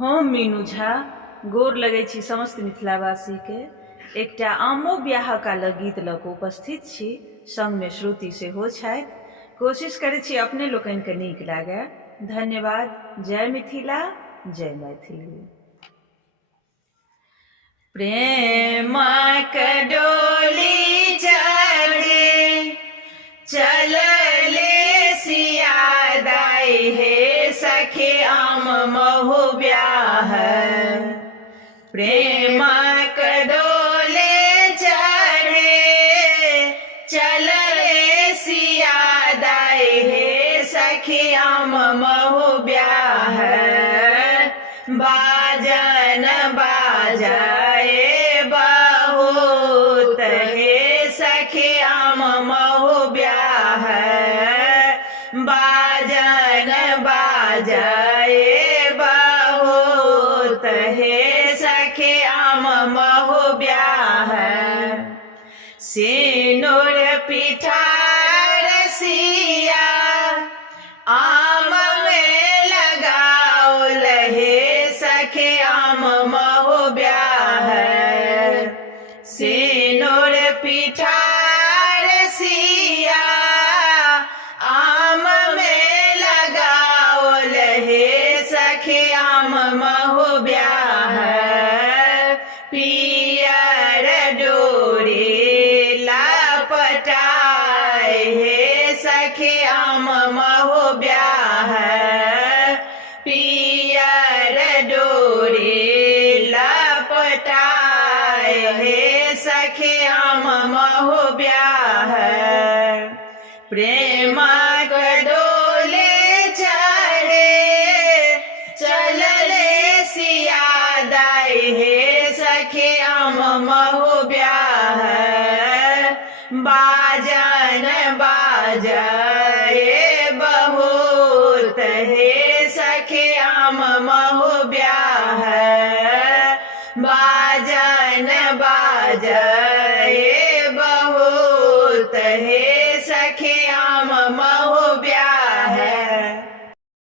हम मीनू झा गोर लगै छी समस्त मिथिलावासी के एकटा आमो ब्याह कालक गीत लऽ कऽ उपस्थित छी। संग में श्रुति सेहो छथि। कोशिश करै छी अपने लोकनि के नीक लागय। धन्यवाद। जय मिथिला, जय मैथिली। प्रेमक डोली चढ़े चलले सिया दाई हे सखे आम महु ब्याह। प्रेमक डोले चढ़े चलले सिया दाई हे सखे आम महु ब्याह। बाजन बाजाए बहुत हे सखे आम महु ब्याह। बाजन बाजाए बहुत हे सखे आम महु ब्याह। सिनुर पिठार सिया आम में लगाओल हे सखे आम महु ब्याह। सिनुर पिठार सिया आम में लगाओल हे सखे आम महु ब्याह। पियर डोरी लपटाए हे सखे आम महु ब्याह। पियर डोरी लपटाए हे सखे आम महु ब्याह। प्रेमक डोले चढ़े चलले सिया दाई हे सखे आम महु ब्याह। बाजन बाजाए बहुत हे सखे आम महु ब्याह।